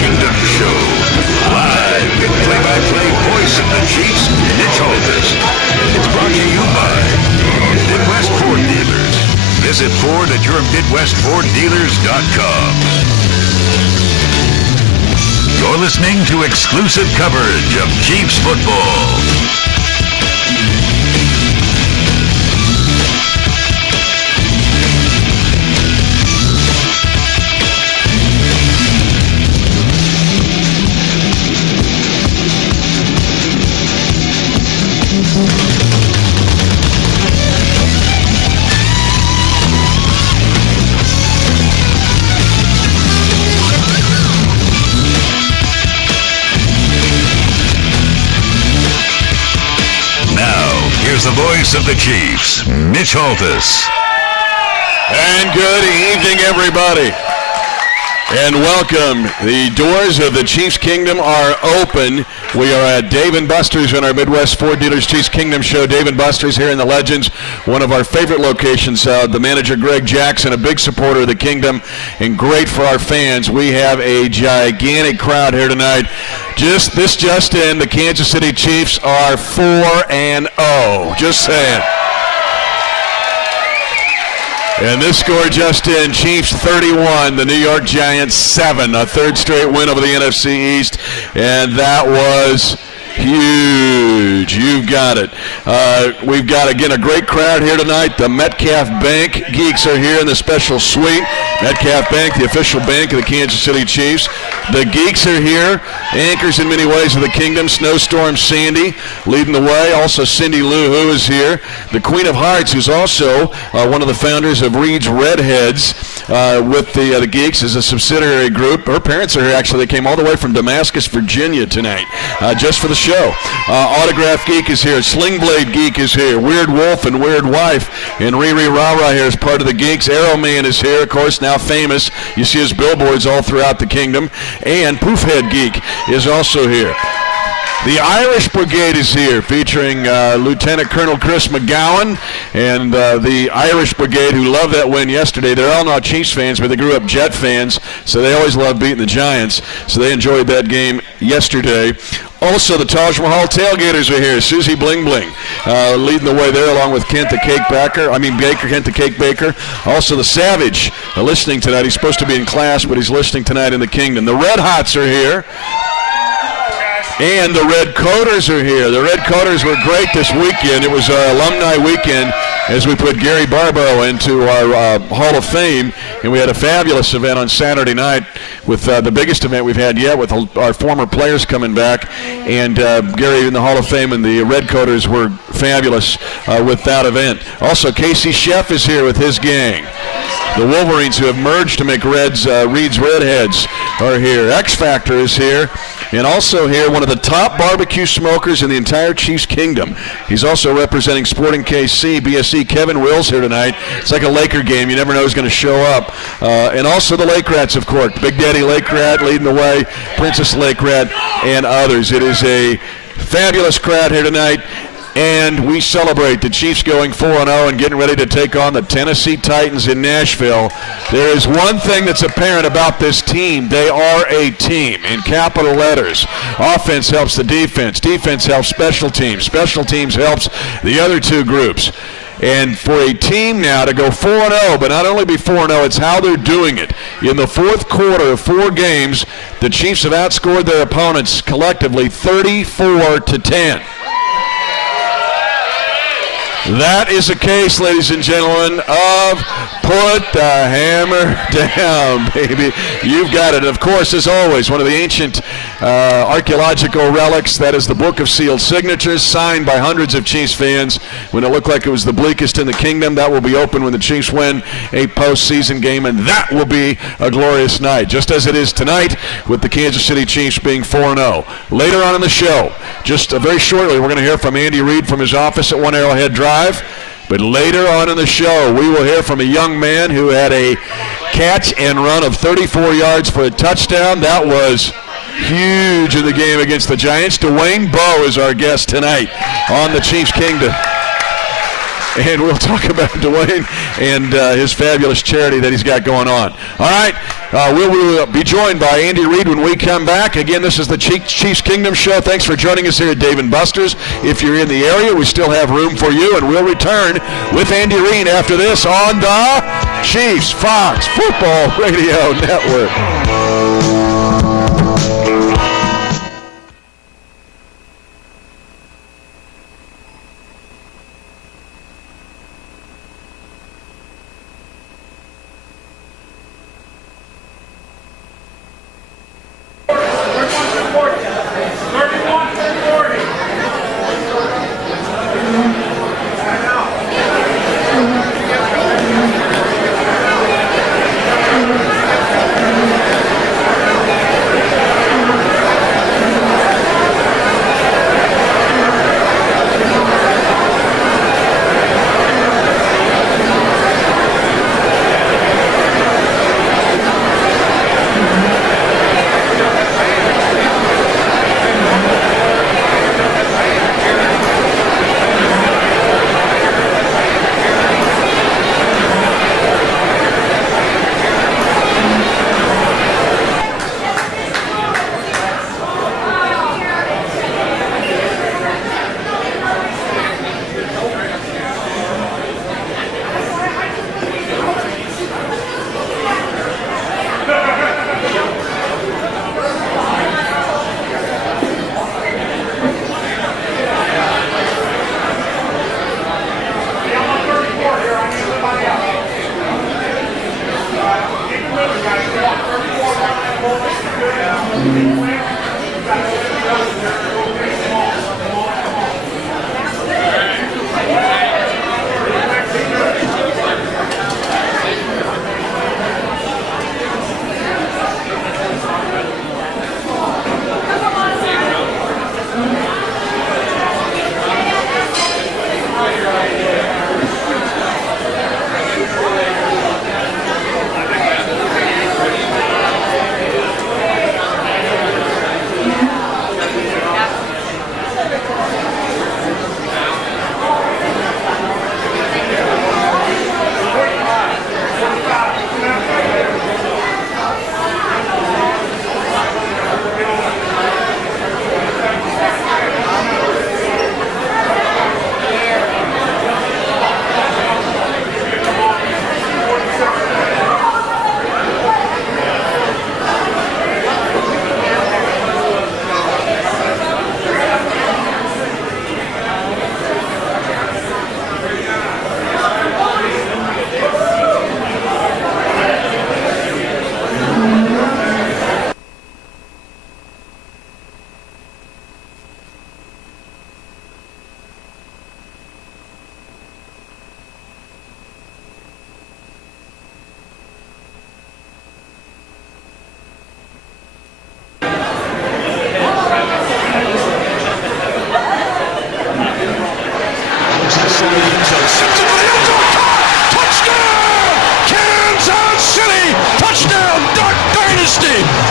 Kingdom Show. Live with play-by-play voice of the Chiefs, Mitch Holtis. It's brought to you by Midwest Ford Dealers. Visit Ford at your MidwestFordDealers.com. You're listening to exclusive coverage of Chiefs football. Here's the voice of the Chiefs, Mitch Holtis. And good evening, everybody. And welcome. The doors of the Chiefs Kingdom are open. We are at Dave & Buster's on our Midwest Ford Dealers Chiefs Kingdom show. Dave & Buster's here in the Legends, one of our favorite locations. The manager, Greg Jackson, a big supporter of the Kingdom, and great for our fans. We have a gigantic crowd here tonight. Just in, the Kansas City Chiefs are 4-0. Just saying. And this score just in, Chiefs 31, the New York Giants 7, a third straight win over the NFC East, and that was huge. You've got it. We've got, again, a great crowd here tonight. The Metcalf Bank geeks are here in the special suite. Metcalf Bank, the official bank of the Kansas City Chiefs. The geeks are here, anchors in many ways of the Kingdom. Snowstorm Sandy leading the way. Also Cindy Lou, who is here. The Queen of Hearts, who's also one of the founders of Reed's Redheads with the geeks, is a subsidiary group. Her parents are here, actually. They came all the way from Damascus, Virginia tonight just for the show. Autograph Geek is here. Sling Blade Geek is here. Weird Wolf and Weird Wife. And Riri Rara here is part of the geeks. Arrow Man is here, of course, now famous. You see his billboards all throughout the Kingdom. And Poofhead Geek is also here. The Irish Brigade is here, featuring Lieutenant Colonel Chris McGowan and the Irish Brigade, who loved that win yesterday. They're all not Chiefs fans, but they grew up Jet fans, so they always love beating the Giants. So they enjoyed that game yesterday. Also, the Taj Mahal tailgaters are here. Susie Bling Bling leading the way there, along with Kent the Cake Baker. Kent the Cake Baker. Also, the Savage listening tonight. He's supposed to be in class, but he's listening tonight in the Kingdom. The Red Hots are here. And the Red Coaters are here. The Red Coaters were great this weekend. It was our alumni weekend as we put Gary Barbeau into our Hall of Fame. And we had a fabulous event on Saturday night with the biggest event we've had yet, with our former players coming back. And Gary in the Hall of Fame, and the Red Coaters were fabulous with that event. Also, Casey Sheff is here with his gang. The Wolverines, who have merged to make Reed's Redheads, are here. X Factor is here. And also here, one of the top barbecue smokers in the entire Chiefs Kingdom. He's also representing Sporting KC, BSC. Kevin Wills here tonight. It's like a Laker game. You never know who's going to show up. And also the Lake Rats, of course. Big Daddy Lake Rat leading the way, Princess Lake Rat, and others. It is a fabulous crowd here tonight. And we celebrate the Chiefs going 4-0 and getting ready to take on the Tennessee Titans in Nashville. There is one thing that's apparent about this team. They are a team in capital letters. Offense helps the defense. Defense helps special teams. Special teams helps the other two groups. And for a team now to go 4-0, but not only be 4-0, it's how they're doing it. In the fourth quarter of 4 games, the Chiefs have outscored their opponents collectively 34-10. That is a case, ladies and gentlemen, of put the hammer down, baby. You've got it. Of course, as always, one of the ancient archaeological relics, that is the Book of Sealed Signatures, signed by hundreds of Chiefs fans when it looked like it was the bleakest in the Kingdom. That will be open when the Chiefs win a postseason game, and that will be a glorious night, just as it is tonight with the Kansas City Chiefs being 4-0. Later on in the show, just very shortly, we're going to hear from Andy Reid from his office at One Arrowhead Drive. But later on in the show, we will hear from a young man who had a catch and run of 34 yards for a touchdown. That was huge in the game against the Giants. Dwayne Bowe is our guest tonight on the Chiefs Kingdom. And we'll talk about Dwayne and his fabulous charity that he's got going on. All right, We'll be joined by Andy Reid when we come back. Again, this is the Chiefs Kingdom Show. Thanks for joining us here at Dave & Buster's. If you're in the area, we still have room for you, and we'll return with Andy Reid after this on the Chiefs Fox Football Radio Network.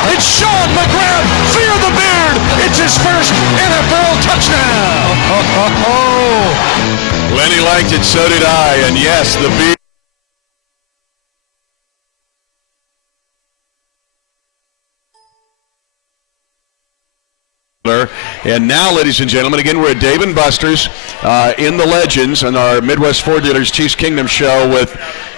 It's Sean McGrath, fear the beard. It's his first NFL touchdown. Lenny liked it, so did I. And yes, the beard. And now, ladies and gentlemen, again, we're at Dave & Buster's in the Legends on our Midwest Ford Dealers Chiefs Kingdom show with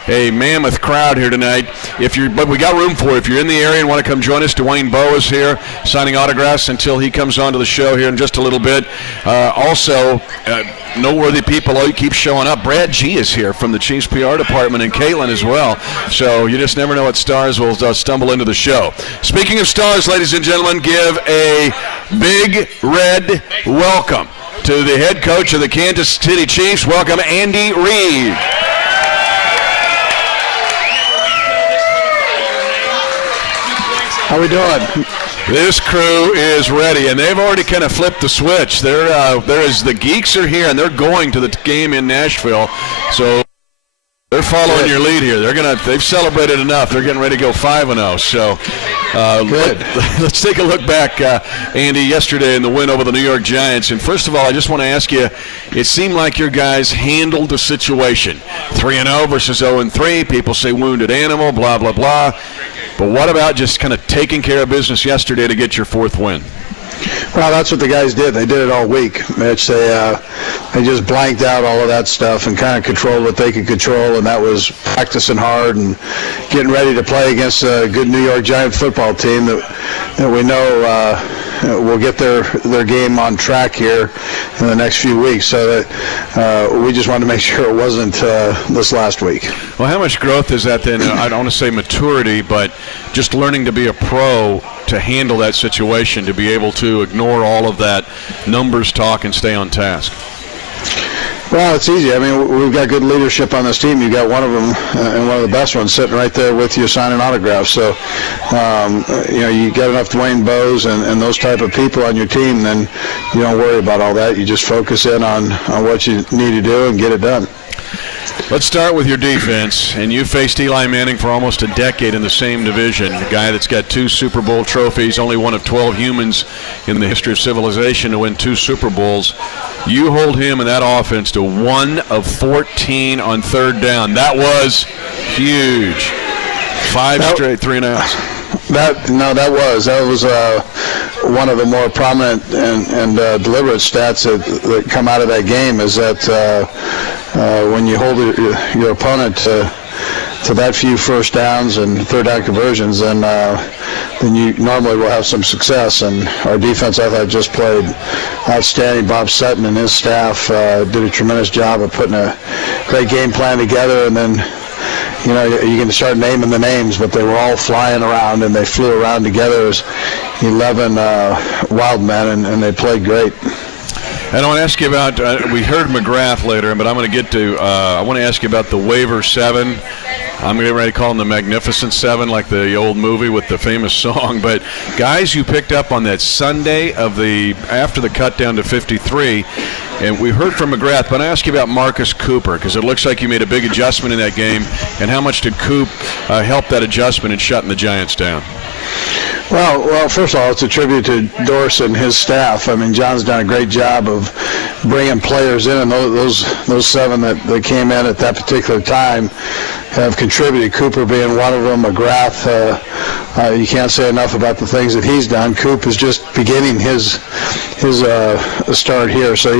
a mammoth crowd here tonight. But we got room for it. If you're in the area and want to come join us, Dwayne Bowe is here signing autographs until he comes onto the show here in just a little bit. Also, noteworthy people keep showing up. Brad G is here from the Chiefs PR department, and Caitlin as well. So you just never know what stars will stumble into the show. Speaking of stars, ladies and gentlemen, give a big red welcome to the head coach of the Kansas City Chiefs. Welcome, Andy Reid. How we doing? This crew is ready, and they've already kind of flipped the switch. The geeks are here, and they're going to the game in Nashville. So they're following your lead here. They've celebrated enough. They're getting ready to go 5-0. So let's take a look back, Andy, yesterday in the win over the New York Giants. And first of all, I just want to ask you, it seemed like your guys handled the situation. 3-0 versus 0-3. People say wounded animal, blah, blah, blah. But what about just kind of taking care of business yesterday to get your fourth win? Well, that's what the guys did. They did it all week, Mitch. They just blanked out all of that stuff and kind of controlled what they could control, and that was practicing hard and getting ready to play against a good New York Giant football team that we know will get their game on track here in the next few weeks. So that we just wanted to make sure it wasn't this last week. Well, how much growth is that then? I don't want to say maturity, but just learning to be a pro to handle that situation, to be able to ignore all of that numbers talk and stay on task? Well, it's easy. I mean, we've got good leadership on this team. You got one of them, and one of the best ones, sitting right there with you signing autographs. So, you got enough Dwayne Bows and those type of people on your team, then you don't worry about all that. You just focus in on what you need to do and get it done. Let's start with your defense, and you faced Eli Manning for almost a decade in the same division, a guy that's got 2 Super Bowl trophies, only one of 12 humans in the history of civilization to win 2 Super Bowls. You hold him in that offense to 1 of 14 on third down. That was huge. 5 straight 3-and-outs. That was one of the more prominent and deliberate stats that come out of that game, is that when you hold your opponent to that few first downs and third down conversions, then you normally will have some success. And our defense, I thought, just played outstanding. Bob Sutton and his staff did a tremendous job of putting a great game plan together, and then you can start naming the names, but they were all flying around, and they flew around together as 11 wild men, and they played great. And I want to ask you about, we heard McGrath later, but I'm going to get to, I want to ask you about the waiver 7. I'm getting ready to call them the Magnificent 7, like the old movie with the famous song. But guys you picked up on that Sunday after the cut down to 53, and we heard from McGrath, but I ask you about Marcus Cooper, because it looks like you made a big adjustment in that game, and how much did Coop help that adjustment in shutting the Giants down? Well, first of all, it's a tribute to Dorsey and his staff. I mean, John's done a great job of bringing players in, and those 7 that came in at that particular time have contributed. Cooper being one of them. McGrath, you can't say enough about the things that he's done. Coop is just beginning his start here, so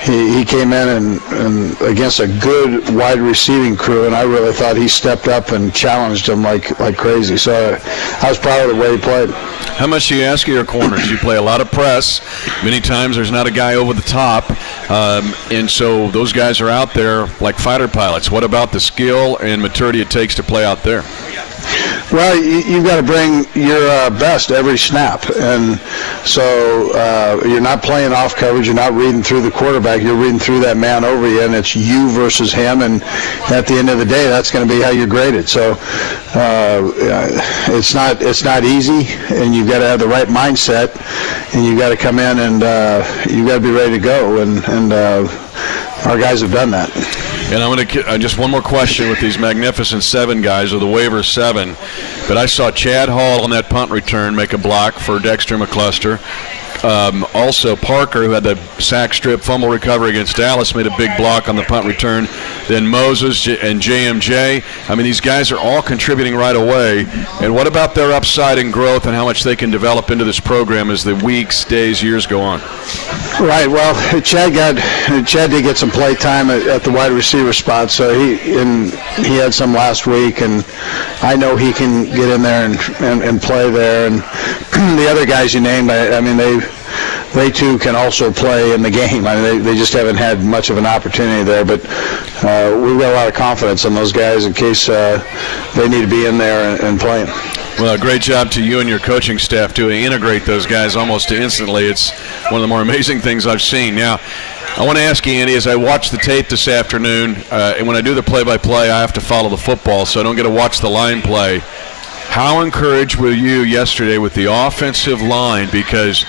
he came in and against a good wide receiving crew, and I really thought he stepped up and challenged them like crazy. So I was proud of the way he played. How much do you ask of your corners? You play a lot of press. Many times there's not a guy over the top, and so those guys are out there like fighter pilots. What about the skill and maturity it takes to play out there? Well, you've got to bring your best every snap, and so you're not playing off coverage. You're not reading through the quarterback. You're reading through that man over you, and it's you versus him. And at the end of the day, that's going to be how you're graded. So it's not easy, and you've got to have the right mindset, and you've got to come in and you've got to be ready to go. And our guys have done that. And I'm going to just one more question with these Magnificent 7 guys, or the waiver 7. But I saw Chad Hall on that punt return make a block for Dexter McCluster. Also, Parker, who had the sack strip fumble recovery against Dallas, made a big block on the punt return. Then Moses and JMJ. I mean, these guys are all contributing right away. And what about their upside and growth and how much they can develop into this program as the weeks, days, years go on? Right. Well, Chad did get some play time at the wide receiver spot, so he had some last week, and I know he can get in there and play there. And the other guys you named, I mean, they too can also play in the game. I mean, they just haven't had much of an opportunity there, but we've got a lot of confidence in those guys in case they need to be in there and playing. Well, great job to you and your coaching staff to integrate those guys almost instantly. It's one of the more amazing things I've seen. Now, I want to ask you, Andy, as I watch the tape this afternoon, and when I do the play-by-play, I have to follow the football, so I don't get to watch the line play. How encouraged were you yesterday with the offensive line? Because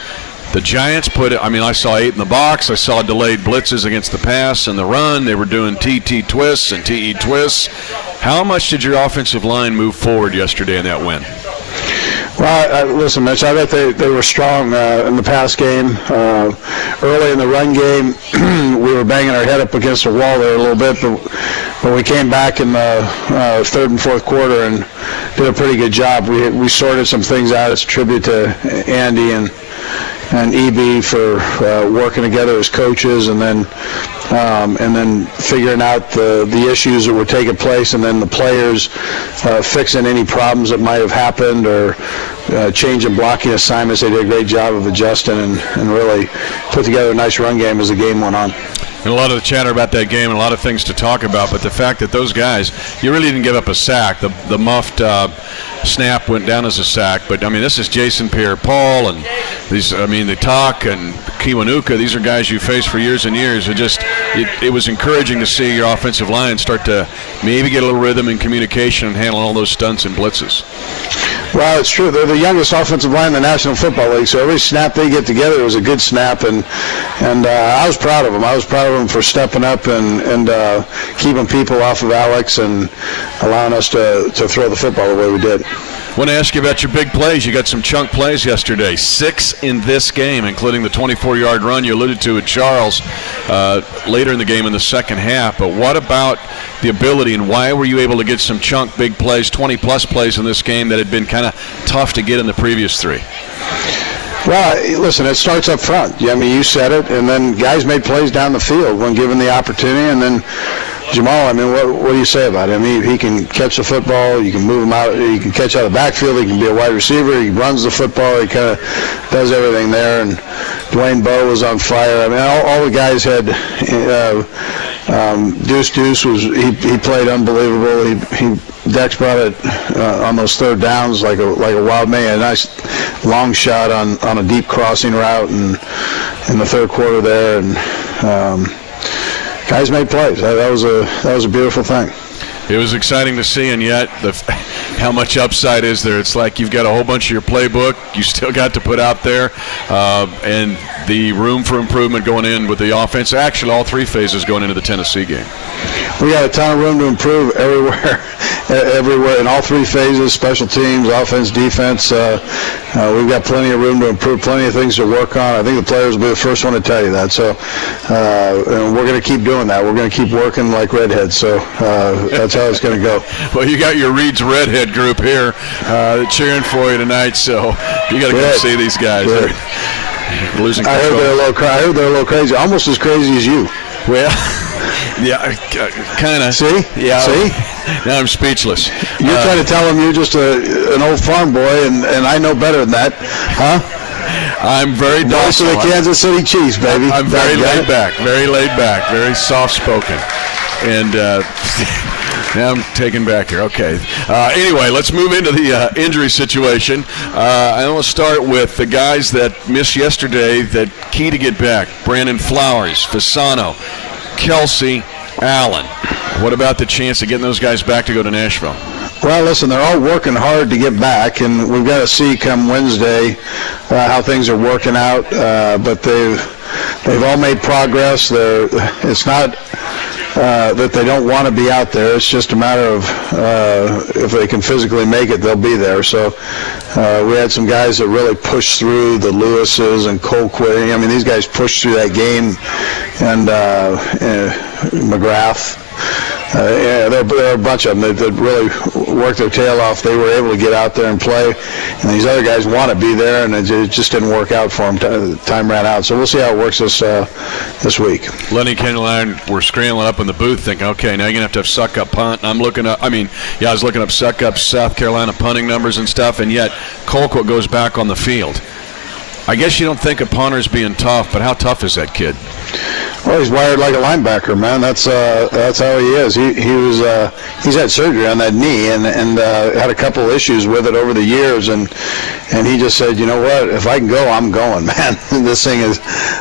the Giants I saw 8 in the box. I saw delayed blitzes against the pass and the run. They were doing TT twists and TE twists. How much did your offensive line move forward yesterday in that win? Well, listen, Mitch, I thought they were strong in the pass game. Early in the run game, we were banging our head up against the wall there a little bit, but we came back in the third and fourth quarter and did a pretty good job. We sorted some things out. It's a tribute to Andy and EB for working together as coaches, and then figuring out the issues that were taking place, and then the players fixing any problems that might have happened or changing blocking assignments. They did a great job of adjusting and really put together a nice run game as the game went on. And a lot of the chatter about that game and a lot of things to talk about, but the fact that those guys, you really didn't give up a sack. The muffed snap went down as a sack, but I mean, this is Jason Pierre-Paul and these, I mean, the Talk and Kiwanuka. These are guys you faced for years and years. It was encouraging to see your offensive line start to maybe get a little rhythm and communication and handle all those stunts and blitzes. Well, it's true. They're the youngest offensive line in the National Football League, so every snap they get together was a good snap, and I was proud of them. I was proud of them for stepping up and keeping people off of Alex and allowing us to throw the football the way we did. I want to ask you about your big plays. You got some chunk plays yesterday, 6 in this game, including the 24-yard run you alluded to at Charles later in the game in the second half. But what about the ability, and why were you able to get some chunk big plays, 20-plus plays in this game that had been kind of tough to get in the previous 3? Well, listen, it starts up front. I mean, you said it, and then guys made plays down the field when given the opportunity, and then Jamal, I mean, what do you say about him? He can catch the football. You can move him out. He can catch out of the backfield. He can be a wide receiver. He runs the football. He kind of does everything there. And Dwayne Bowe was on fire. I mean, all the guys had. Deuce was he played unbelievable. Dex brought it on those third downs like a wild man. A nice long shot on a deep crossing route and in the third quarter there, and guys made plays. That was a beautiful thing. It was exciting to see, and yet how much upside is there? It's like you've got a whole bunch of your playbook you still got to put out there, and the room for improvement going in with the offense. Actually, all 3 phases going into the Tennessee game. We got a ton of room to improve everywhere in all 3 phases: special teams, offense, defense. We've got plenty of room to improve, plenty of things to work on. I think the players will be the first one to tell you that. So and we're going to keep doing that. We're going to keep working like redheads. So that's how it's going to go. Well, you got your Reed's Redhead group here cheering for you tonight. So you got to go see these guys. They're losing control. I heard they're a little crazy, almost as crazy as you. Well, yeah, kind of. See? Yeah. See? Now I'm speechless. You're trying to tell them you're just an old farm boy, and I know better than that, huh? I'm very docile. Voice of the Kansas City Chiefs, baby. I'm very laid back, very soft-spoken. And now I'm taken back here. Okay. Anyway, let's move into the injury situation. I want to start with the guys that missed yesterday that key to get back. Brandon Flowers, Fasano, Kelsey, Allen. What about the chance of getting those guys back to go to Nashville? Well, listen, they're all working hard to get back, and we've got to see come Wednesday how things are working out. But they've all made progress. It's not that they don't want to be out there. It's just a matter of if they can physically make it, they'll be there. So we had some guys that really pushed through, the Lewises and Colquitt. I mean, these guys pushed through that game, and McGrath. There are a bunch of them that really worked their tail off. They were able to get out there and play, and these other guys want to be there, and it just didn't work out for them. Time ran out, so we'll see how it works this week. Lenny Kendall and I were scrambling up in the booth thinking, okay, now you're going to have suck-up punt. And I was looking up suck-up South Carolina punting numbers and stuff, and yet Colquitt goes back on the field. I guess you don't think of punters being tough, but how tough is that kid? Well, he's wired like a linebacker, man. That's how he is. He's had surgery on that knee and had a couple issues with it over the years, and he just said, you know what? If I can go, I'm going, man. This thing is,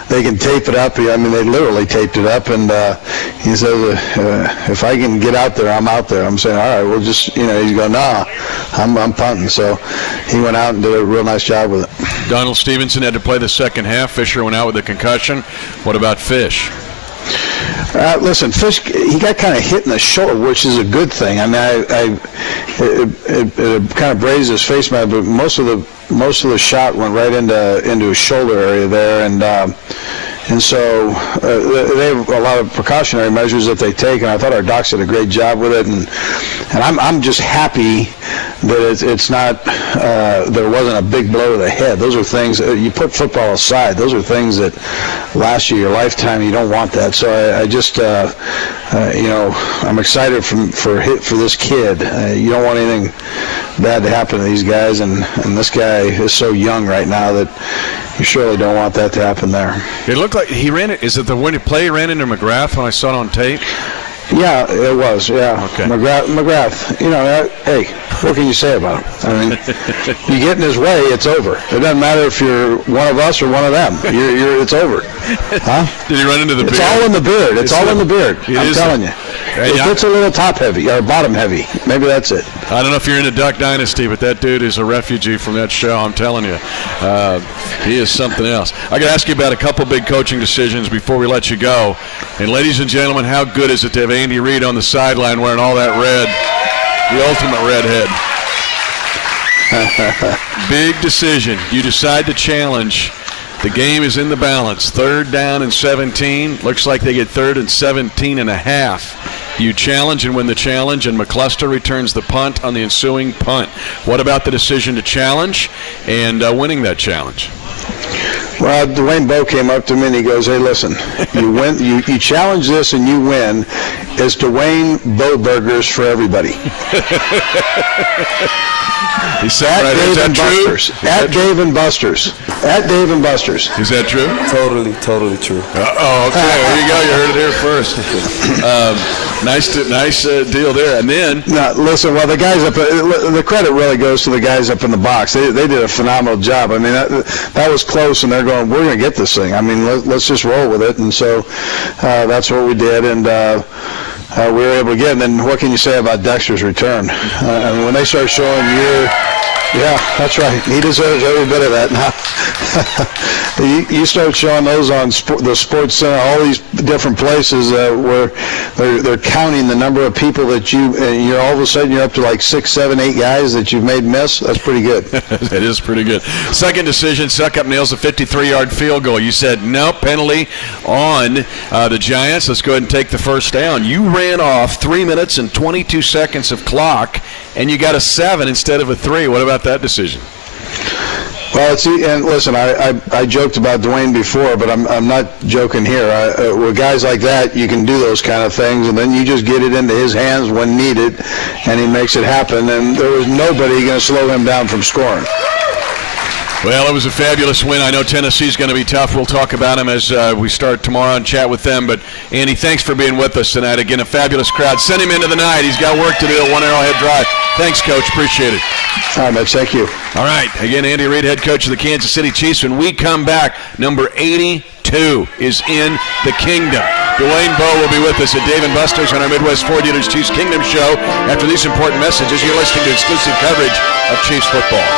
they can tape it up. I mean, they literally taped it up, and he says, if I can get out there, I'm out there. I'm saying, all right, we'll just, he's going, nah, I'm punting. So he went out and did a real nice job with it. Donald Stevenson had to play the second half. Fisher went out with a concussion. What about Fish? Listen, Fish, he got kind of hit in the shoulder, which is a good thing. I mean, it kind of grazed his face, man, but most of the shot went right into his shoulder area there, and And so they have a lot of precautionary measures that they take, and I thought our docs did a great job with it. And I'm just happy that it's not there wasn't a big blow to the head. Those are things you put football aside. Those are things that last you your lifetime. You don't want that. So I just I'm excited for this kid. You don't want anything bad to happen to these guys, and this guy is so young right now that you surely don't want that to happen there. It looked like he ran it. Is it the winning play he ran into McGrath when I saw it on tape? Yeah, it was. Yeah, okay. McGrath. Hey, what can you say about him? I mean, you get in his way, it's over. It doesn't matter if you're one of us or one of them. It's over. Huh? Did he run into the beard? It's all in the beard. It's all in the beard. I'm telling you. It's a little top heavy or bottom heavy. Maybe that's it. I don't know if you're into Duck Dynasty, but that dude is a refugee from that show. I'm telling you, he is something else. I got to ask you about a couple big coaching decisions before we let you go. And ladies and gentlemen, how good is it to have Andy Reid on the sideline wearing all that red, the ultimate redhead? Big decision. You decide to challenge. The game is in the balance. 3rd down and 17. Looks like they get 3rd and 17 and a half. You challenge and win the challenge, and McCluster returns the punt on the ensuing punt. What about the decision to challenge and winning that challenge? Well, Dwayne Bowe came up to me and he goes, "Hey, listen, you win, you challenge this and you win. It's Dwayne Bowe burgers for everybody." He said, at right, Dave is that and true? Buster's. At Dave and Buster's. At Dave and Buster's. Is that true? Totally true. Oh, okay. There you go. You heard it here first. Nice deal there. And then, now, listen. Well, the guys the credit really goes to the guys up in the box. They did a phenomenal job. I mean, that was close, and they're going, "We're going to get this thing. I mean, let's just roll with it." And so that's what we did, and we were able to get it. And then what can you say about Dexter's return? I mean, when they start showing yeah, that's right. He deserves every bit of that now. You start showing those on the Sports Center, all these different places where they're counting the number of people that you're all of a sudden you're up to like 6, 7, 8 guys that you've made miss. That's pretty good. It is pretty good. Second decision, Suckup nails a 53-yard field goal. You said no penalty on the Giants. Let's go ahead and take the first down. You ran off 3 minutes and 22 seconds of clock, and you got a 7 instead of a 3. What about that decision? Well, and listen, I joked about Dwayne before, but I'm not joking here. With guys like that, you can do those kind of things, and then you just get it into his hands when needed, and he makes it happen. And there was nobody going to slow him down from scoring. Well, it was a fabulous win. I know Tennessee's going to be tough. We'll talk about them as we start tomorrow and chat with them. But, Andy, thanks for being with us tonight. Again, a fabulous crowd. Send him into the night. He's got work to do at One Arrowhead Drive. Thanks, Coach. Appreciate it. All right, Mitch. Thank you. All right. Again, Andy Reid, head coach of the Kansas City Chiefs. When we come back, number 82 is in the kingdom. Dwayne Bowe will be with us at Dave & Buster's on our Midwest Ford Dealers Chiefs Kingdom show. After these important messages, you're listening to exclusive coverage of Chiefs football.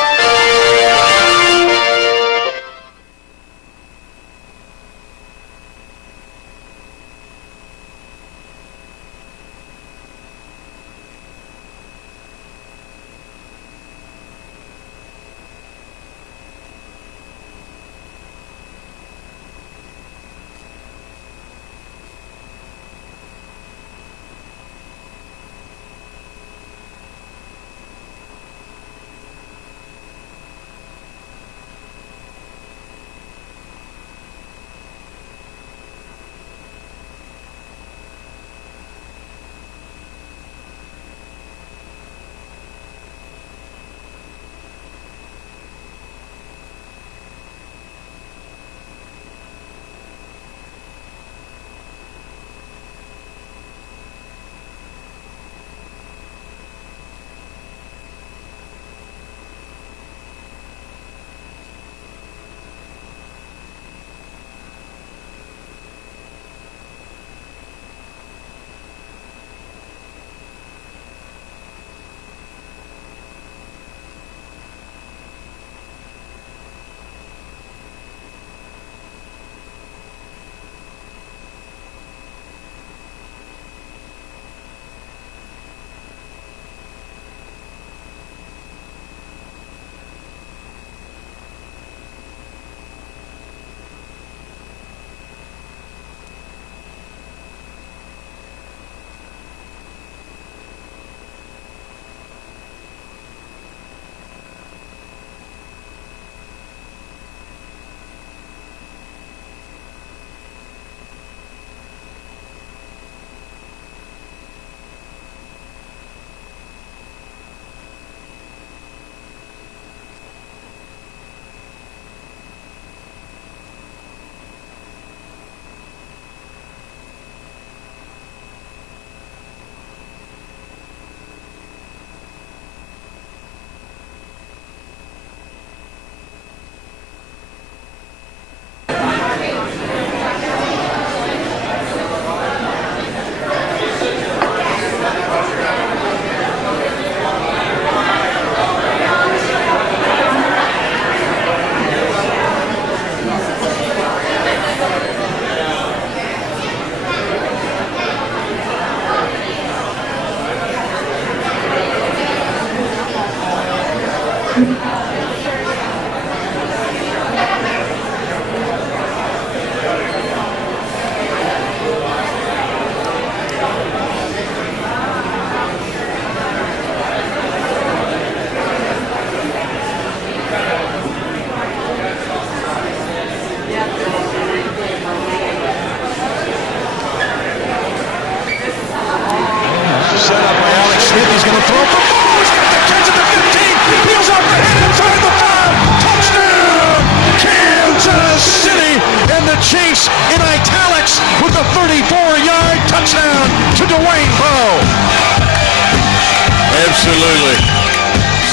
Absolutely.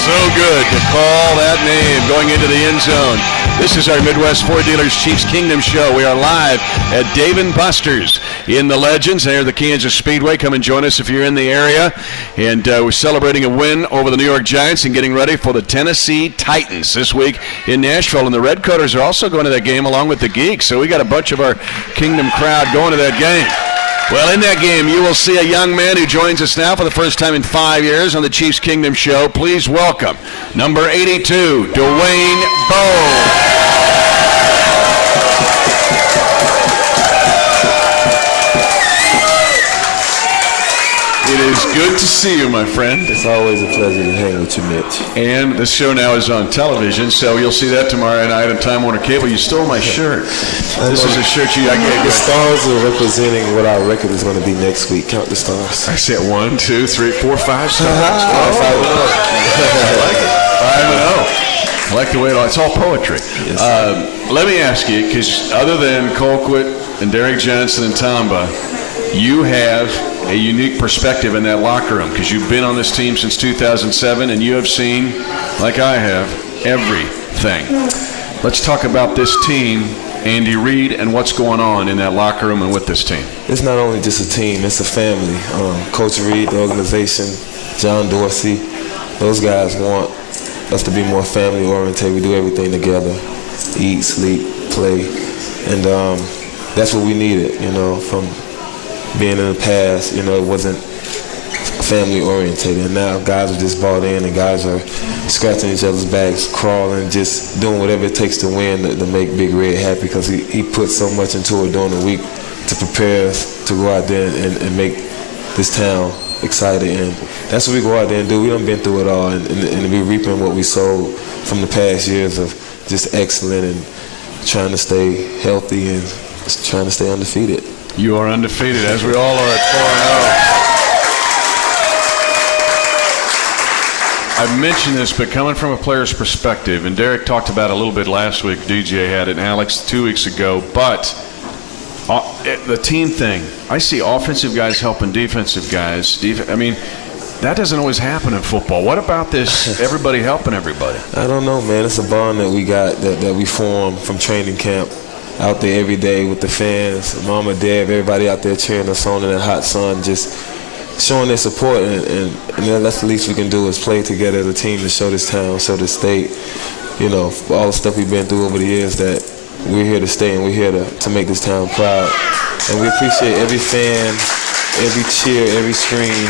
So good to call that name going into the end zone. This is our Midwest Ford Dealers Chiefs Kingdom show. We are live at Dave & Buster's in the Legends. They're the Kansas Speedway. Come and join us if you're in the area. And we're celebrating a win over the New York Giants and getting ready for the Tennessee Titans this week in Nashville. And the Redcoaters are also going to that game along with the Geeks. So we got a bunch of our Kingdom crowd going to that game. Well, in that game, you will see a young man who joins us now for the first time in 5 years on the Chiefs Kingdom show. Please welcome number 82, Dwayne Bowe. It is good to see you, my friend. It's always a pleasure to hang with you, Mitch. And this show now is on television, so you'll see that tomorrow night on Time Warner Cable. You stole my shirt. This is a shirt I gave you. The stars are representing what our record is going to be next week. Count the stars. I said 1, 2, 3, 4, 5 stars. I like it. 5-0. I like the way it's all poetry. Yes, let me ask you, because other than Colquitt and Derek Johnson and Tamba, you have a unique perspective in that locker room because you've been on this team since 2007 and you have seen, like I have, everything. Let's talk about this team, Andy Reid, and what's going on in that locker room and with this team. It's not only just a team, it's a family. Coach Reid, the organization, John Dorsey, those guys want us to be more family oriented. We do everything together, eat, sleep, play, and that's what we needed, from being in the past, it wasn't family oriented, and now guys are just bought in, and guys are scratching each other's backs, crawling, just doing whatever it takes to win to make Big Red happy, because he put so much into it during the week to prepare us to go out there and make this town excited, and that's what we go out there and do. We done been through it all, and we reaping what we sowed from the past years of just excellent and trying to stay healthy and just trying to stay undefeated. You are undefeated, as we all are at 4-0. I've mentioned this, but coming from a player's perspective, and Derek talked about it a little bit last week, DJ had it, and Alex 2 weeks ago, but the team thing, I see offensive guys helping defensive guys. That doesn't always happen in football. What about this, everybody helping everybody? I don't know, man. It's a bond that we got, that we form from training camp. Out there every day with the fans, Mama, Dad, everybody out there cheering us on in that hot sun, just showing their support, and that's the least we can do is play together as a team to show this town, show this state, for all the stuff we've been through over the years, that we're here to stay and we're here to make this town proud. And we appreciate every fan, every cheer, every scream,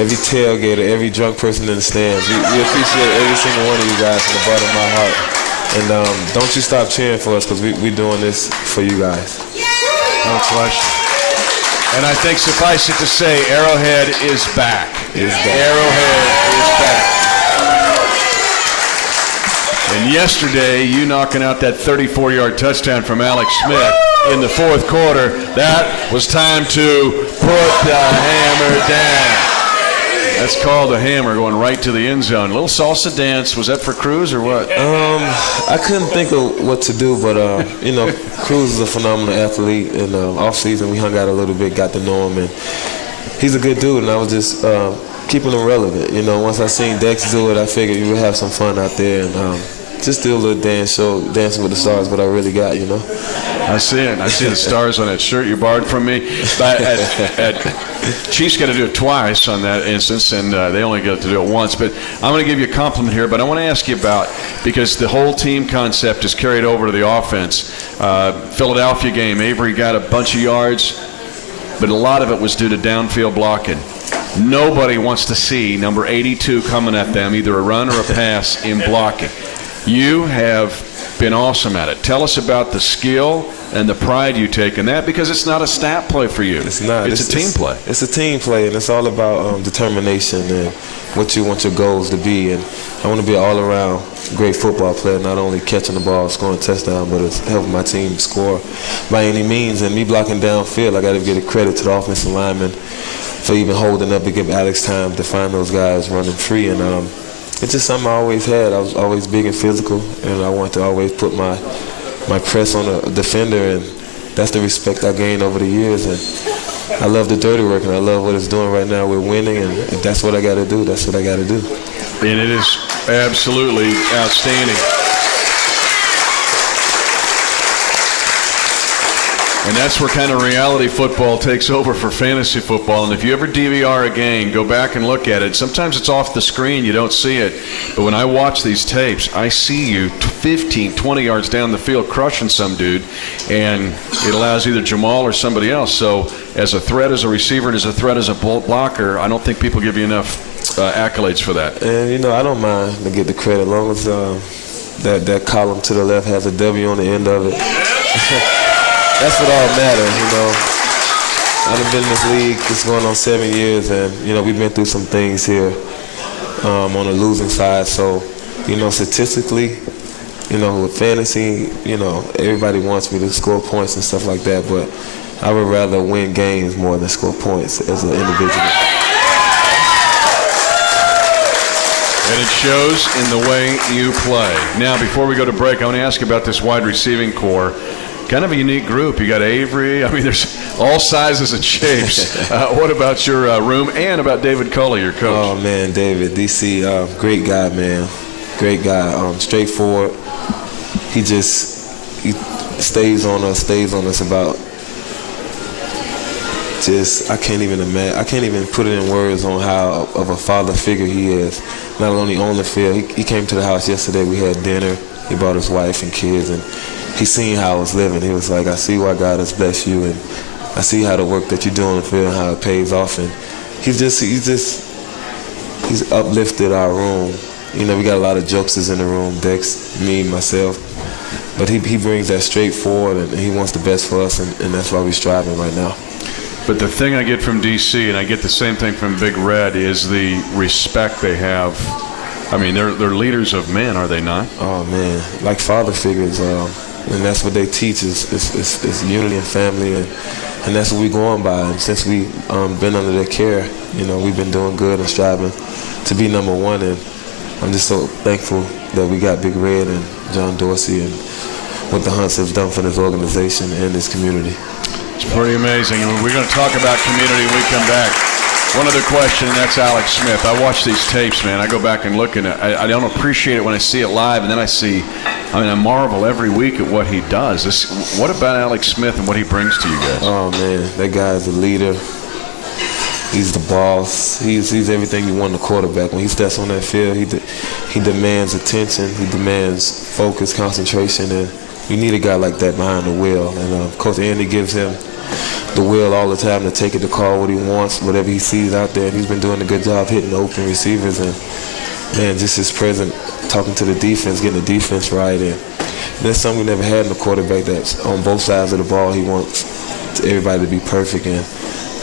every tailgater, every drunk person in the stands. We appreciate every single one of you guys from the bottom of my heart. And don't you stop cheering for us, because we're doing this for you guys. No question. And I think suffice it to say, Arrowhead is back. Arrowhead is back. And yesterday, you knocking out that 34-yard touchdown from Alex Smith in the fourth quarter, that was time to put the hammer down. That's called a hammer, going right to the end zone. A little salsa dance. Was that for Cruz or what? I couldn't think of what to do, but Cruz is a phenomenal athlete. And off season, we hung out a little bit, got to know him, and he's a good dude. And I was just keeping him relevant. Once I seen Dex do it, I figured we would have some fun out there and just do a little dance show, Dancing with the Stars. What I really got, I see it. I see the stars on that shirt you borrowed from me. But Chiefs got to do it twice on that instance, and they only got to do it once. But I'm going to give you a compliment here, but I want to ask you about, because the whole team concept is carried over to the offense. Philadelphia game, Avery got a bunch of yards, but a lot of it was due to downfield blocking. Nobody wants to see number 82 coming at them, either a run or a pass, in blocking. You have been awesome at it. Tell us about the skill and the pride you take in that, because it's not a stat play for you. It's not. It's a team play. It's a team play, and it's all about determination and what you want your goals to be. And I want to be an all-around great football player, not only catching the ball, scoring a touchdown, but it's helping my team score by any means. And me blocking downfield, I got to give a credit to the offensive lineman for even holding up to give Alex time to find those guys running free. And it's just something I always had. I was always big and physical, and I wanted to always put my press on a defender, and that's the respect I gained over the years. And I love the dirty work, and I love what it's doing right now. We're winning, and if that's what I got to do, that's what I got to do. And it is absolutely outstanding. And that's where kind of reality football takes over for fantasy football. And if you ever DVR a game, go back and look at it. Sometimes it's off the screen, you don't see it. But when I watch these tapes, I see you 15, 20 yards down the field crushing some dude, and it allows either Jamal or somebody else. So as a threat as a receiver and as a threat as a blocker, I don't think people give you enough accolades for that. And, I don't mind to get the credit as long as that column to the left has a W on the end of it. That's what all matters, I've been in this league, it's going on 7 years, and, we've been through some things here on the losing side. So, statistically, with fantasy, everybody wants me to score points and stuff like that, but I would rather win games more than score points as an individual. And it shows in the way you play. Now, before we go to break, I want to ask you about this wide receiving core. Kind of a unique group. You got Avery. There's all sizes and shapes. What about your room and about David Culley, your coach? Oh, man, David, DC, great guy, man. Great guy, straightforward. He stays on us about I can't even imagine. I can't even put it in words on how of a father figure he is. Not only on the field, he came to the house yesterday. We had dinner. He brought his wife and kids, and he seen how I was living. He was like, I see why God has blessed you, and I see how the work that you do on the field and how it pays off. And he's uplifted our room. We got a lot of jokesters in the room, Dex, me, myself. But he brings that straight forward, and he wants the best for us, and that's why we're striving right now. But the thing I get from DC, and I get the same thing from Big Red, is the respect they have. They're leaders of men, are they not? Oh, man, like father figures. And that's what they teach is unity and family, and that's what we're going by. And since we've been under their care, we've been doing good and striving to be number one. And I'm just so thankful that we got Big Red and John Dorsey and what the Hunts have done for this organization and this community. It's pretty amazing. We're going to talk about community when we come back. One other question, and that's Alex Smith. I watch these tapes, man. I go back and look, and I don't appreciate it when I see it live, and then I marvel every week at what he does. What about Alex Smith and what he brings to you guys? Oh, man, that guy's a leader. He's the boss. He's everything you want in a quarterback. When he steps on that field, he demands attention. He demands focus, concentration, and you need a guy like that behind the wheel. And Coach Andy gives him the will all the time to take it to call what he wants, whatever he sees out there. And he's been doing a good job hitting the open receivers, and man, just his presence, talking to the defense, getting the defense right. And that's something we never had in a quarterback that's on both sides of the ball. He wants everybody to be perfect, and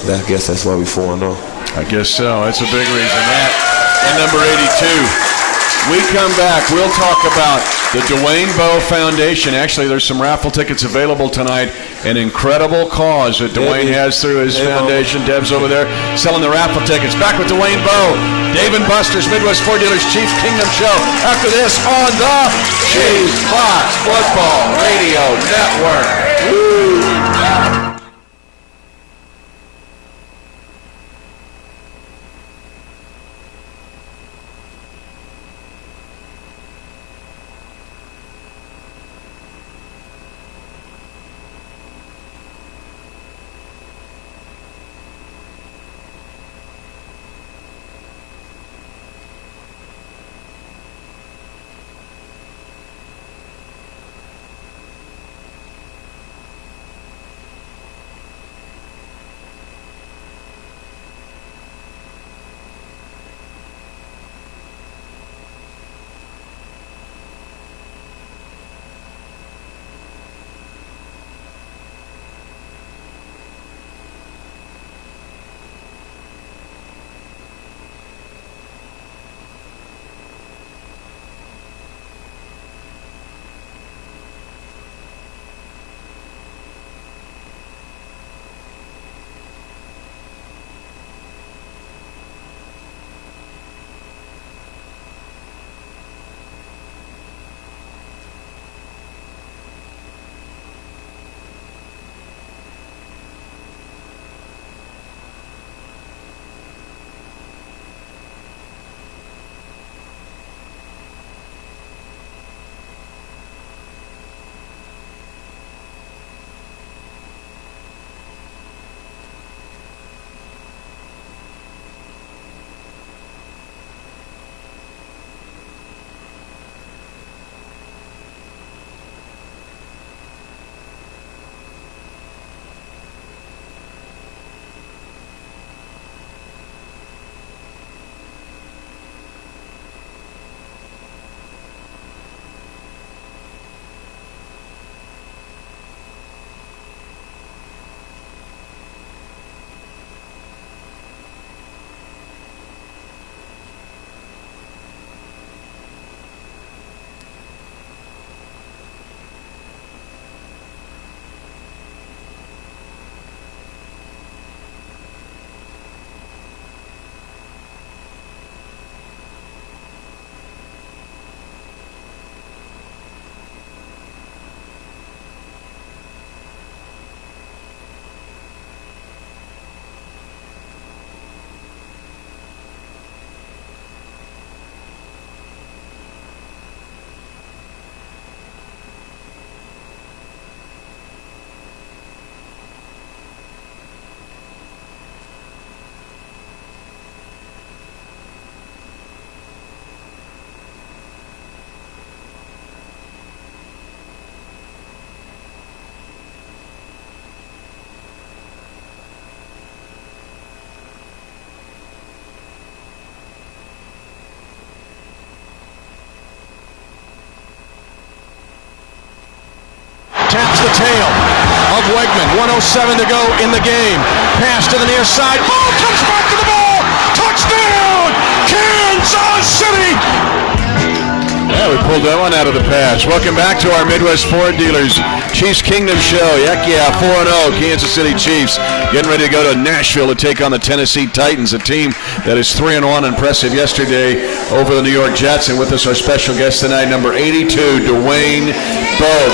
I guess that's why we're 4-0. I guess so. That's a big reason. That and number 82. We come back, we'll talk about the Dwayne Bowe Foundation. Actually, there's some raffle tickets available tonight. An incredible cause that Dwayne has through his foundation. Deb's over there selling the raffle tickets. Back with Dwayne Bowe, Dave & Buster's Midwest Ford Dealers Chiefs Kingdom Show. After this on the Chiefs Fox Football Radio Network. Woo! the tail of Wegman. 1:07 to go in the game. Pass to the near side. Ball comes back to the ball. Touchdown, Kansas City. Yeah, we pulled that one out of the pass. Welcome back to our Midwest Ford Dealers Chiefs Kingdom Show. Heck yeah, 4-0 Kansas City Chiefs getting ready to go to Nashville to take on the Tennessee Titans, a team that is 3-1, impressive yesterday over the New York Jets. And with us, our special guest tonight, number 82, Dwayne Bowe,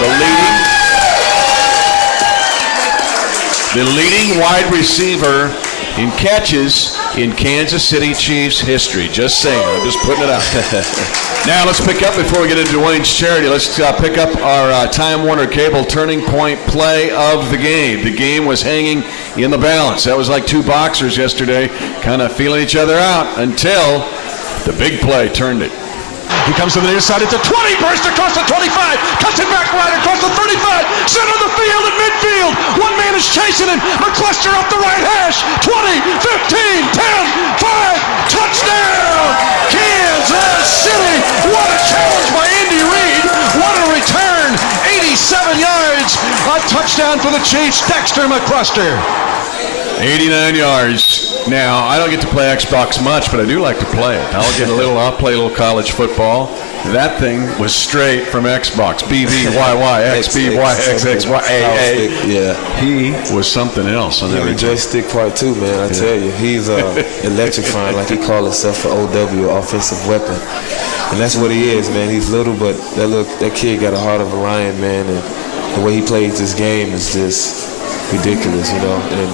the leading wide receiver in catches in Kansas City Chiefs history. Just saying. I'm just putting it out. Now let's pick up, before we get into Dwayne's charity, let's pick up our Time Warner Cable turning point play of the game. The game was hanging in the balance. That was like two boxers yesterday, kind of feeling each other out until the big play turned it. He comes to the near side at the 20, burst across the 25, cuts it back right across the 35, center of the field and midfield. One man is chasing him. McCluster up the right hash. 20, 15, 10, 5, touchdown, Kansas City. What a challenge by Andy Reid. What a return. 87 yards. A touchdown for the Chiefs. Dexter McCluster. 89 yards. Now, I don't get to play Xbox much, but I do like to play it. I'll play a little college football. That thing was straight from Xbox. BBYY, XBYXXYAA. Yeah. He was something else on that. The joystick part too, man. I tell you, he's electrifying, like he called himself, an OW, offensive weapon, and that's what he is, man. He's little, but that kid got a heart of a lion, man, and the way he plays this game is just ridiculous, you know. And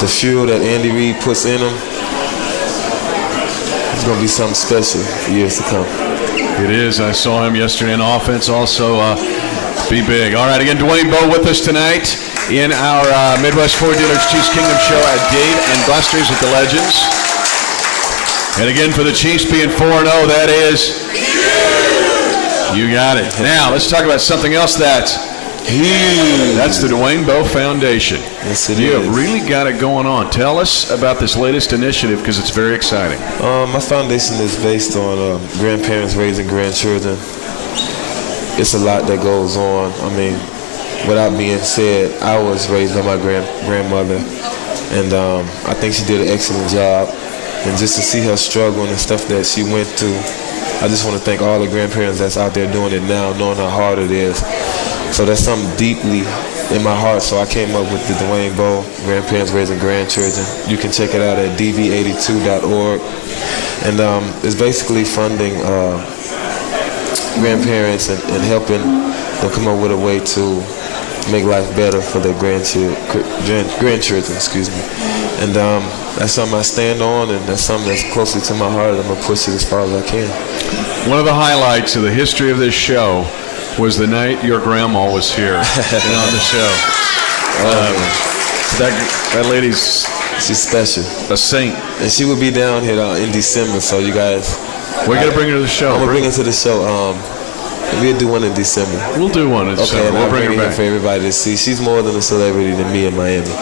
the fuel that Andy Reid puts in him, it's going to be something special for years to come. It is. I saw him yesterday in offense also be big. All right, again, Dwayne Bowe with us tonight in our Midwest Ford Dealers Chiefs Kingdom Show at Dave and Buster's at the Legends. And again, for the Chiefs being 4-0, that is... You got it. Now, let's talk about something else that's huge. That's the Dwayne Bowe Foundation. Yes, it you is. have really got it going on. Tell us about this latest initiative, because it's very exciting. My foundation is based on grandparents raising grandchildren. It's a lot that goes on. I mean, without being said, I was raised by my grandmother, and I think she did an excellent job. And just to see her struggle and the stuff that she went through, I just want to thank all the grandparents that's out there doing it now, knowing how hard it is. So that's something deeply in my heart. So I came up with the Dwayne Bowe Grandparents Raising Grandchildren. You can check it out at dv82.org. And it's basically funding grandparents and helping them come up with a way to make life better for their grandchildren. And that's something I stand on, and that's something that's closely to my heart. I'm going to push it as far as I can. One of the highlights of the history of this show was the night your grandma was here and on the show. That lady's... She's special. A saint. And she will be down here in December, so you guys... We're going to bring her to the show. I'm going to bring her to the show. We'll do one in December. We'll do one in December. Okay, we'll bring her back for everybody to see. She's more than a celebrity than me in Miami.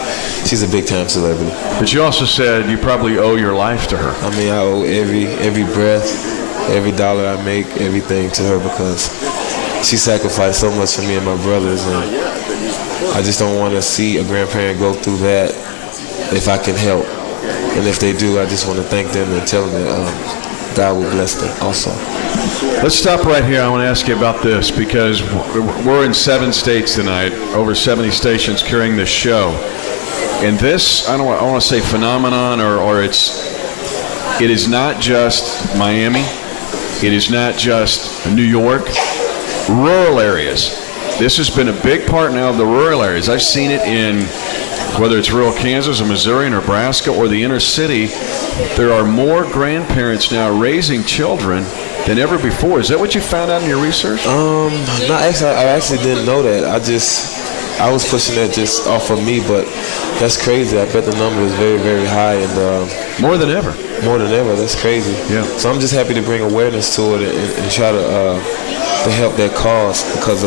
She's a big-time celebrity. But you also said you probably owe your life to her. I mean, I owe every breath, every dollar I make, everything to her, because she sacrificed so much for me and my brothers, and I just don't want to see a grandparent go through that if I can help. And if they do, I just want to thank them and tell them that God will bless them also. Let's stop right here. I want to ask you about this, because we're in 7 states tonight, over 70 stations carrying this show. And this, I want to say phenomenon, or it is not just Miami. It is not just New York. Rural areas. This has been a big part now of the rural areas. I've seen it in, whether it's rural Kansas or Missouri, Nebraska, or the inner city. There are more grandparents now raising children than ever before. Is that what you found out in your research? No, actually, I actually didn't know that. I was pushing that just off of me, but that's crazy. I bet the number is very, very high, and more than ever. More than ever. That's crazy. Yeah. So I'm just happy to bring awareness to it and try to help that cause, because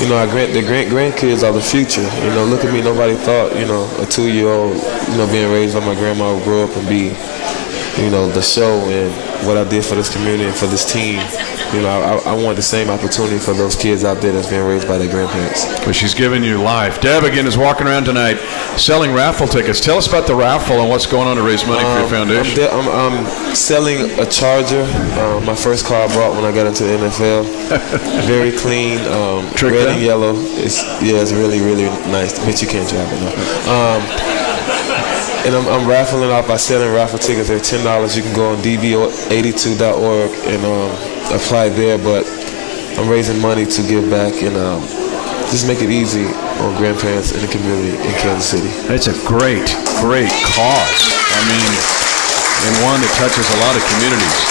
you know, the grandkids are the future. You know, look at me. Nobody thought, you know, a 2-year-old, you know, being raised by my grandma would grow up and be, you know, the show and what I did for this community and for this team. I want the same opportunity for those kids out there that's being raised by their grandparents. But she's giving you life. Deb, again, is walking around tonight selling raffle tickets. Tell us about the raffle and what's going on to raise money for your foundation. I'm selling a Charger, my first car I bought when I got into the NFL. Very clean, red and yellow. It's really, really nice. But you can't drive it now. And I'm raffling off by selling raffle tickets. They're $10. You can go on dvo82.org and apply there. But I'm raising money to give back and just make it easy on grandparents in the community in Kansas City. It's a great, great cause. I mean, and one that touches a lot of communities.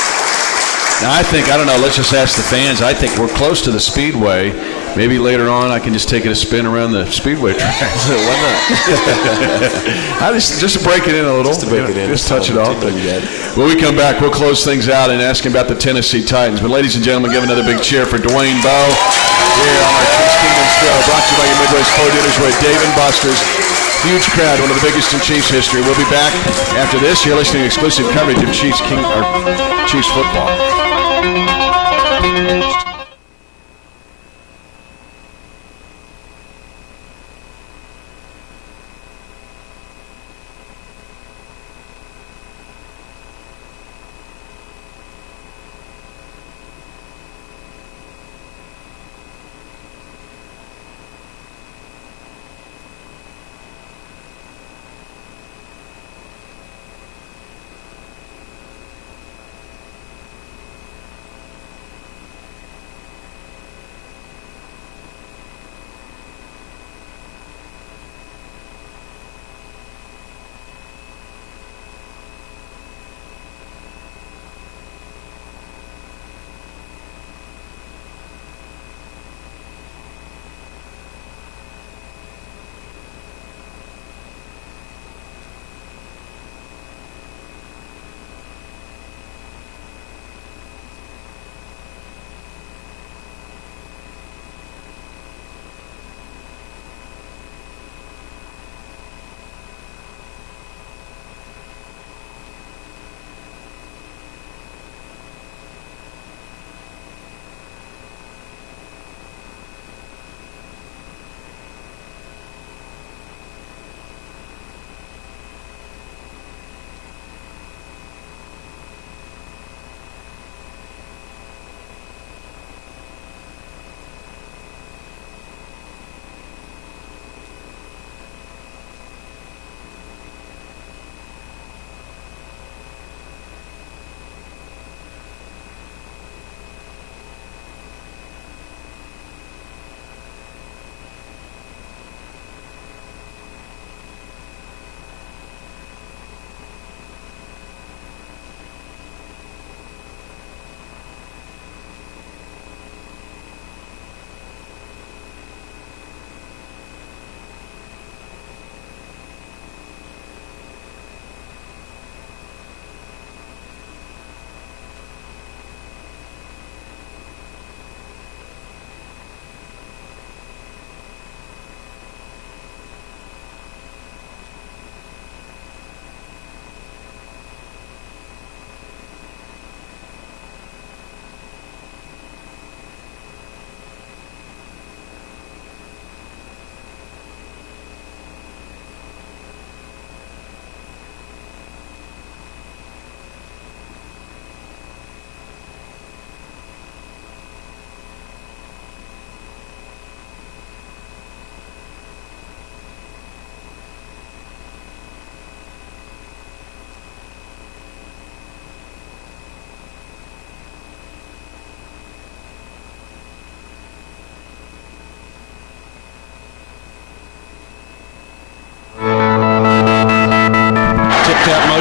Now, I don't know, let's just ask the fans. I think we're close to the Speedway. Maybe later on I can just take it a spin around the Speedway track. Why not? I just to break it in a little. Just to break it in. Just touch it off. When we come back, we'll close things out and ask him about the Tennessee Titans. But ladies and gentlemen, give another big cheer for Dwayne Bowe here on our Chiefs Kingdom show, brought to you by your Midwest Ford dealers with Dave & Buster's. Huge crowd, one of the biggest in Chiefs history. We'll be back after this. You're listening to exclusive coverage of Chiefs football.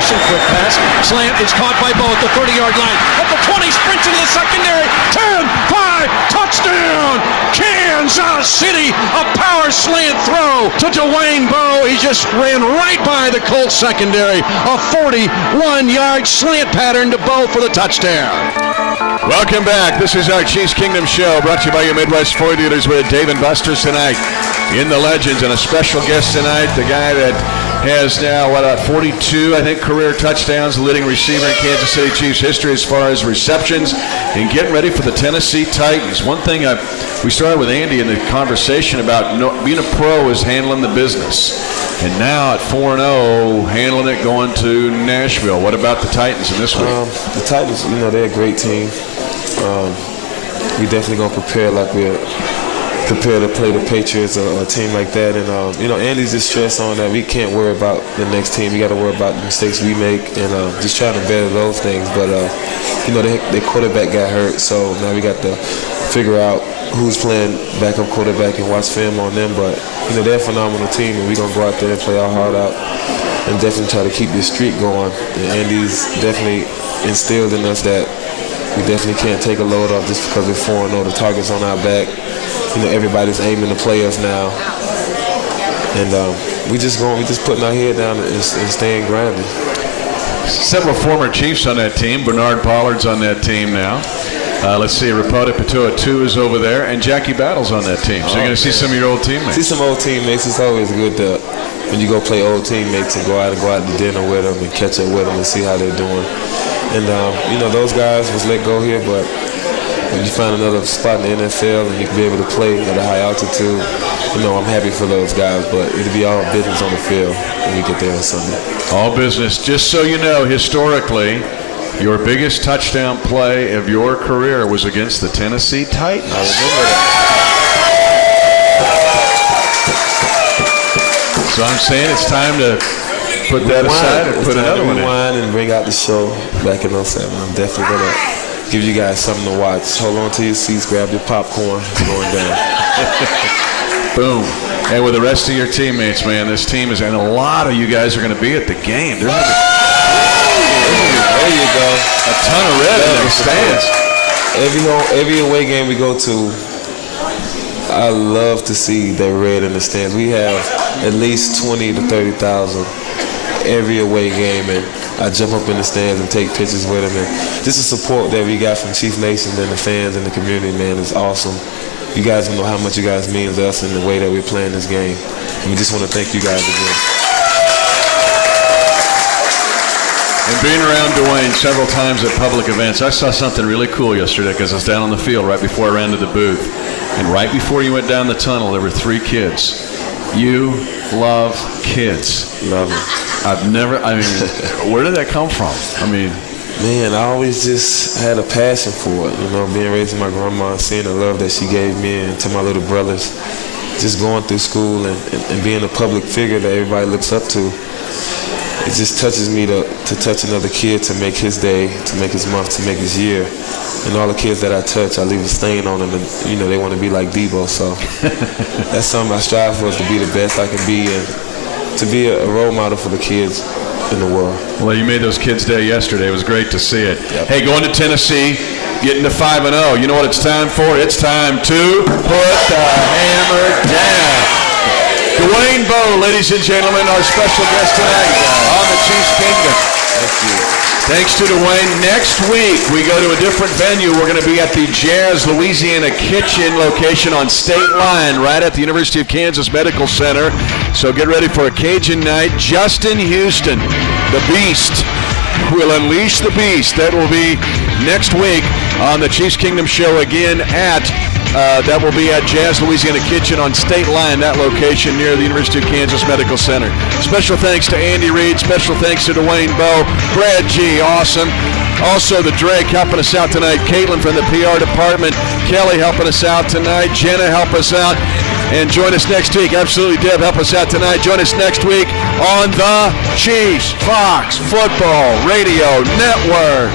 motion, quick pass, slant, it's caught by Bowe at the 30-yard line. At the 20, sprints into the secondary, 10, 5, touchdown, Kansas City, a power slant throw to Dwayne Bowe. He just ran right by the Colts secondary, a 41-yard slant pattern to Bowe for the touchdown. Welcome back. This is our Chiefs Kingdom show, brought to you by your Midwest Ford dealers with Dave & Buster's tonight in the Legends, and a special guest tonight, the guy that has now, 42, I think, career touchdowns, the leading receiver in Kansas City Chiefs history as far as receptions, and getting ready for the Tennessee Titans. One thing we started with Andy in the conversation about being a pro is handling the business. And now at 4-0, handling it, going to Nashville. What about the Titans in this week? The Titans, they're a great team. We definitely going to prepare like we're prepared to play the Patriots or a team like that. And, Andy's just stressed on that we can't worry about the next team. We got to worry about the mistakes we make and just trying to better those things. But, their quarterback got hurt, so now we got to figure out who's playing backup quarterback and watch film on them. But, they're a phenomenal team, and we're going to go out there and play our heart out and definitely try to keep this streak going. And Andy's definitely instilled in us that we definitely can't take a load off just because we're 4-0. The target's on our back. Everybody's aiming to play us now. And we just putting our head down and staying grounded. Several former Chiefs on that team. Bernard Pollard's on that team now. Let's see, Rapota Patua 2 is over there, and Jackie Battle's on that team. So you're going to see some of your old teammates. See some old teammates. It's always good when you go play old teammates and go out to dinner with them and catch up with them and see how they're doing. And, those guys was let go here, but when you find another spot in the NFL and you can be able to play at a high altitude, I'm happy for those guys, but it'll be all business on the field when we get there on Sunday. All business. Just so you know, historically, your biggest touchdown play of your career was against the Tennessee Titans. I remember that. So I'm saying it's time to put that aside and put another one in. Rewind and bring out the show back in 07. I'm definitely going to give you guys something to watch. Hold on to your seats, grab your popcorn. It's going down. Boom. And with the rest of your teammates, man, this team is, and a lot of you guys are going to be at the game. There you go. A ton of red in the stands. Every away game we go to, I love to see that red in the stands. We have at least 20 to 30,000 every away game, and I jump up in the stands and take pictures with them. And just the support that we got from Chief Nation and the fans and the community, man, is awesome. You guys don't know how much you guys mean to us in the way that we're playing this game. And we just want to thank you guys again. And being around Dwayne several times at public events, I saw something really cool yesterday because I was down on the field right before I ran to the booth. And right before you went down the tunnel, there were 3 kids. You love kids. Love them. Where did that come from? Man, I always just had a passion for it. Being raised with my grandma and seeing the love that she gave me and to my little brothers. Just going through school and being a public figure that everybody looks up to. It just touches me to touch another kid, to make his day, to make his month, to make his year. And all the kids that I touch, I leave a stain on them, and they want to be like Debo. So that's something I strive for, is to be the best I can be and to be a role model for the kids in the world. Well, you made those kids' day yesterday. It was great to see it. Yep. Hey, going to Tennessee, getting to 5-0. You know what it's time for? It's time to put the hammer down. Dwayne Bowe, ladies and gentlemen, our special guest tonight on the Chiefs Kingdom. Thank you. Thanks to Dwayne. Next week, we go to a different venue. We're going to be at the Jazz Louisiana Kitchen location on State Line, right at the University of Kansas Medical Center. So get ready for a Cajun night. Justin Houston, the Beast, will unleash the Beast. That will be next week on the Chiefs Kingdom show again that will be at Jazz Louisiana Kitchen on State Line, that location near the University of Kansas Medical Center. Special thanks to Andy Reid. Special thanks to Dwayne Bowe. Brad G, awesome. Also, the Drake helping us out tonight. Caitlin from the PR department. Kelly helping us out tonight. Jenna help us out. And join us next week. Absolutely, Deb, help us out tonight. Join us next week on the Chiefs Fox Football Radio Network.